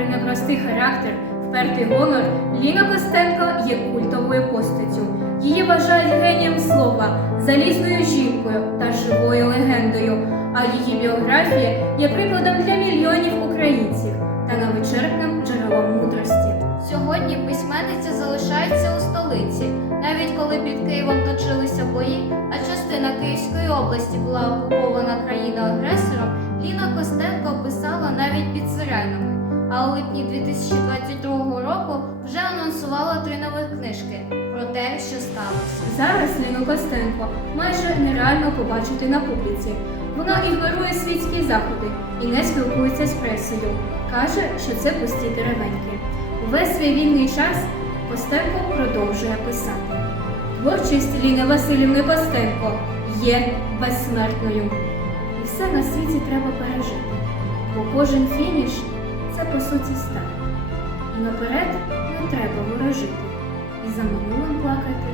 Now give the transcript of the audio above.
непростий характер, впертий гонор, Ліна Костенко є культовою постаттю. Її вважають генієм слова, залізною жінкою та живою легендою. А її біографія є прикладом для мільйонів українців та невичерпним джерелом мудрості. Сьогодні письменниця залишається у столиці, навіть коли під Києвом точилися бої, а частина Київської області була окупована країною-агресором, Ліна Костенко писала навіть під сиренами. А у липні 2022 року вже анонсувала три нових книжки про те, що сталося. Зараз Ліну Костенко майже нереально побачити на публіці. Вона ігнорує світські заходи і не спілкується з пресою. Каже, що це пусті деревеньки. Увесь свій вільний час Костенко продовжує писати. Творчість Ліни Васильівни Костенко є безсмертною. І все на світі треба пережити, бо кожен фініш це по суті стан. І наперед не треба ворожити, і за минулим плакати